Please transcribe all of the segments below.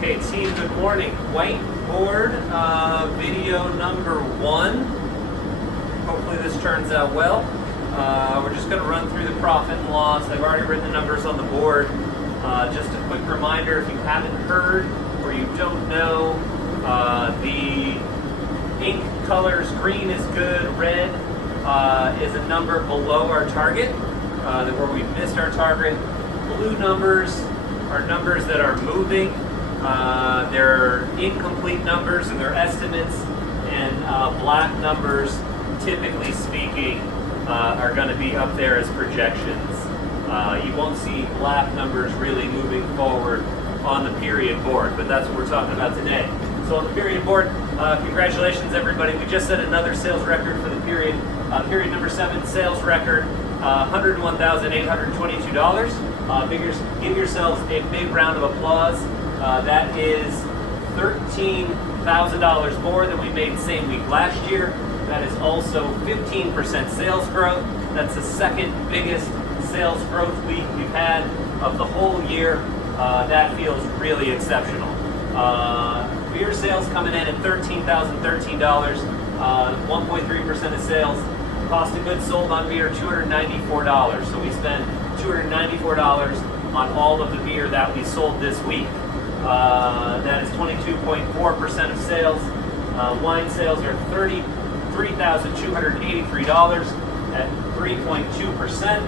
Okay, team, good morning. Whiteboard video number 1. Hopefully this turns out well. We're just going to run through the profit and loss. I've already written the numbers on the board. Just a quick reminder, if you haven't heard or you don't know, the ink colors, green is good, red is a number below our target, where we've missed our target. Blue numbers are numbers that are moving. They're incomplete numbers and they're estimates, and black numbers, typically speaking, are going to be up there as projections. You won't see black numbers really moving forward on the period board, but that's what we're talking about today. So on the period board, congratulations everybody. We just set another sales record for the period. Period number 7 sales record, $101,822. Give yourselves a big round of applause. That is $13,000 more than we made same week last year. That is also 15% sales growth. That's the second biggest sales growth week we've had of the whole year. That feels really exceptional. Beer sales coming in at $13,013, 1.3% of sales. Cost of goods sold on beer, $294. So we spent $294 on all of the beer that we sold this week. That is 22.4% of sales. Wine sales are $33,283 at 3.2%.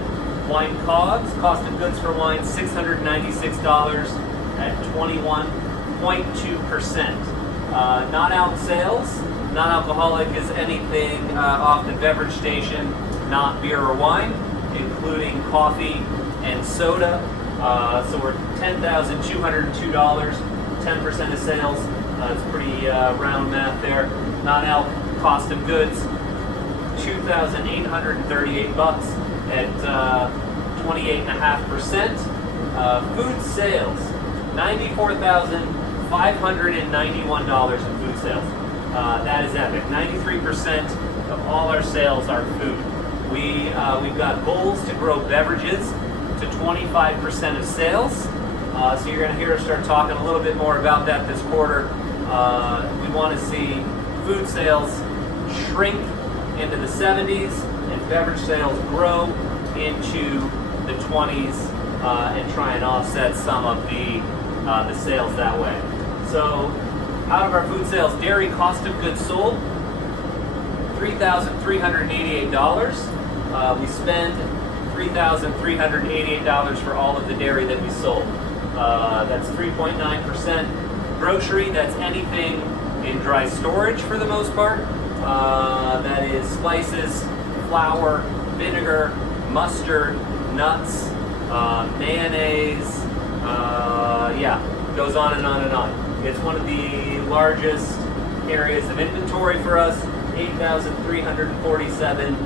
Wine COGS, cost of goods for wine, $696 at 21.2%. Non-alc sales, non-alcoholic is anything off the beverage station, not beer or wine, including coffee and soda. So we're $10,202, 10% of sales. It's pretty round math there. Non-alc cost of goods, $2,838 at 28.5%. Food sales, $94,591 in food sales. That is epic. 93% of all our sales are food. We've got goals to grow beverages to 25% of sales. So you're going to hear us start talking a little bit more about that this quarter. We want to see food sales shrink into the 70s and beverage sales grow into the 20s and try and offset some of the sales that way. So out of our food sales, dairy cost of goods sold, $3,388. We spend $3,388 for all of the dairy that we sold. That's 3.9%. Grocery, that's anything in dry storage for the most part. That is spices, flour, vinegar, mustard, nuts, mayonnaise, goes on and on and on. It's one of the largest areas of inventory for us, $8,347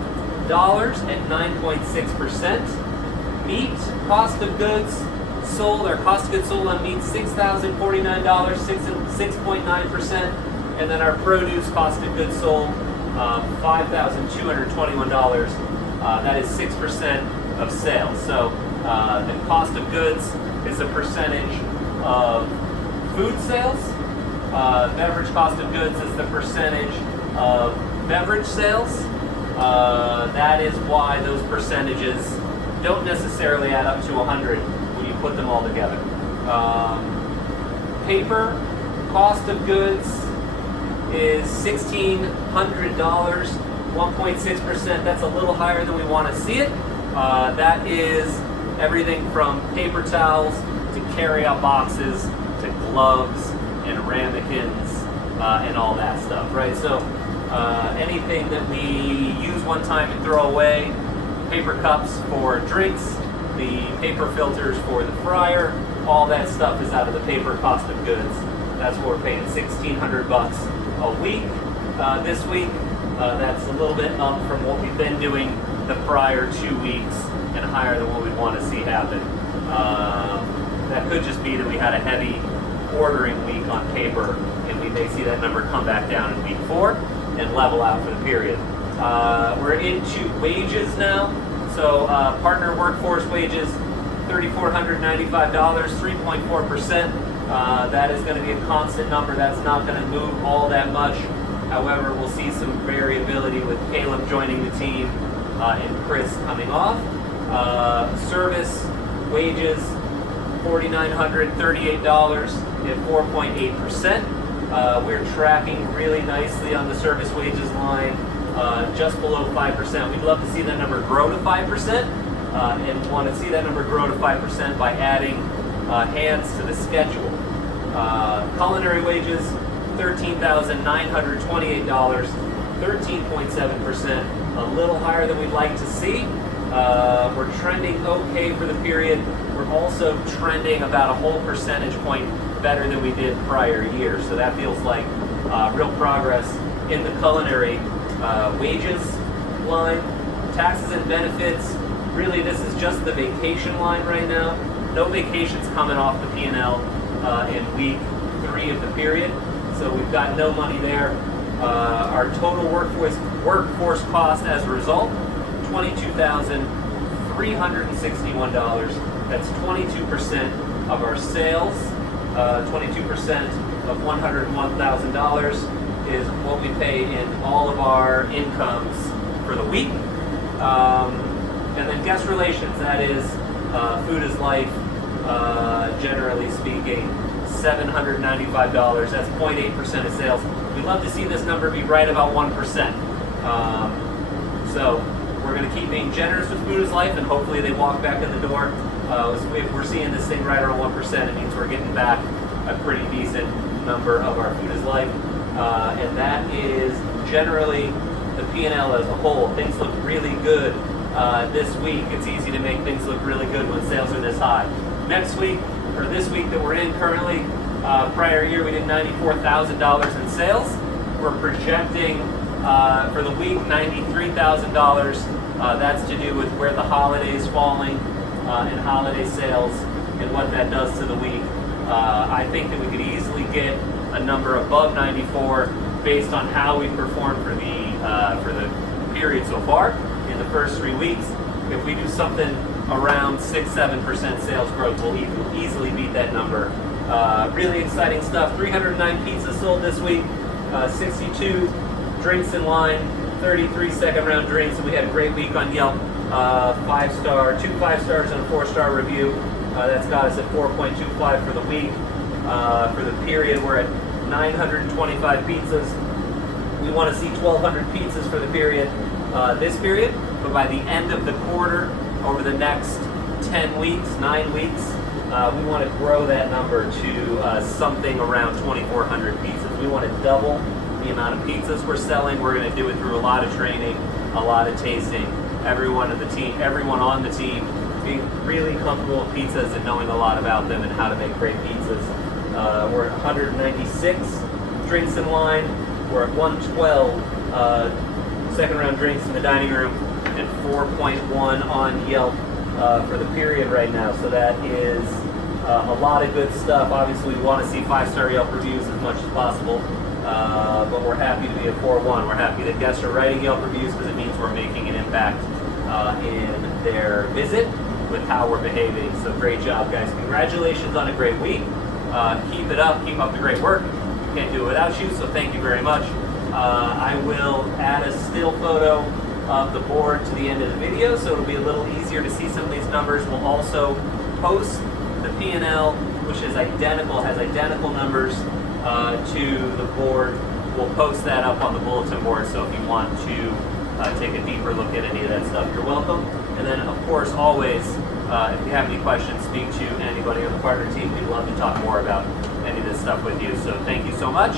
at 9.6%. Meat, cost of goods sold, our cost of goods sold on meat, $6,049, 6.9%. And then our produce cost of goods sold, $5,221. That is 6% of sales. So the cost of goods is a percentage of food sales. Beverage cost of goods is the percentage of beverage sales. That is why those percentages don't necessarily add up to 100 when you put them all together. Paper cost of goods is $1,600, 1.6%. That's a little higher than we want to see it. That is everything from paper towels to carry-out boxes to gloves and ramekins and all that stuff, right? So anything that we use one time and throw away, paper cups for drinks, the paper filters for the fryer, all that stuff is out of the paper cost of goods. That's what we're paying, $1,600 a week this week. That's a little bit up from what we've been doing the prior 2 weeks and higher than what we'd want to see happen. That could just be that we had a heavy ordering week on paper, and we may see that number come back down in week 4 and level out for the period. We're into wages now. So partner workforce wages, $3,495, 3.4%. That is going to be a constant number. That's not going to move all that much. However, we'll see some variability with Caleb joining the team and Chris coming off. Service wages, $4,938 at 4.8%. We're tracking really nicely on the service wages line, just below 5%. We'd love to see that number grow to 5%, and want to see that number grow to 5% by adding hands to the schedule. Culinary wages, $13,928, 13.7%, a little higher than we'd like to see. We're trending okay for the period. We're also trending about a whole percentage point better than we did prior years. So that feels like real progress in the culinary wages line. Taxes and benefits, really this is just the vacation line right now. No vacations coming off the P&L in week 3 of the period. So we've got no money there. Our total workforce cost as a result, $22,361. That's 22% of our sales. 22% of $101,000 is what we pay in all of our incomes for the week. And then guest relations, that is food is life, generally speaking, $795. That's 0.8% of sales. We'd love to see this number be right about 1%. So we're going to keep being generous with food is life, and hopefully they walk back in the door. If we're seeing this thing right around 1%, it means we're getting back a pretty decent number of our food is life. And that is generally the P&L as a whole. Things look really good this week. It's easy to make things look really good when sales are this high. Next week, or this week that we're in currently, prior year we did $94,000 in sales. We're projecting for the week $93,000. That's to do with where the holidays falling and holiday sales and what that does to the week. I think that we could easily get a number above 94 based on how we performed for the period so far in the first 3 weeks. If we do something around 6-7% sales growth, we'll easily beat that number. Really exciting stuff. 309 pizzas sold this week, 62 drinks in line, 33 second round drinks, and we had a great week on Yelp. 5-star, 2 5-stars and a 4-star review. That's got us at 4.25 for the week. For the period, we're at 925 pizzas. We want to see 1,200 pizzas for the period, this period, but by the end of the quarter, over the next 10 weeks, 9 weeks, we want to grow that number to something around 2,400 pizzas. We want to double the amount of pizzas we're selling. We're going to do it through a lot of training, a lot of tasting. Everyone on the team being really comfortable with pizzas and knowing a lot about them and how to make great pizzas. We're at 196 drinks in line. We're at 112 second round drinks in the dining room and 4.1 on Yelp for the period right now. So that is a lot of good stuff. Obviously, we want to see 5-star Yelp reviews as much as possible, but we're happy to be at 4.1. We're happy that guests are writing Yelp reviews because it means we're making an impact in their visit with how we're behaving. So great job, guys. Congratulations on a great week. Keep it up. Keep up the great work. We can't do it without you, so thank you very much. I will add a still photo of the board to the end of the video, so it'll be a little easier to see some of these numbers. We'll also post the P&L, which is identical, has identical numbers to the board. We'll post that up on the bulletin board, so if you want to take a deeper look at any of that stuff, you're welcome. And then, of course, always, if you have any questions, speak to anybody on the partner team. We'd love to talk more about any of this stuff with you. So thank you so much.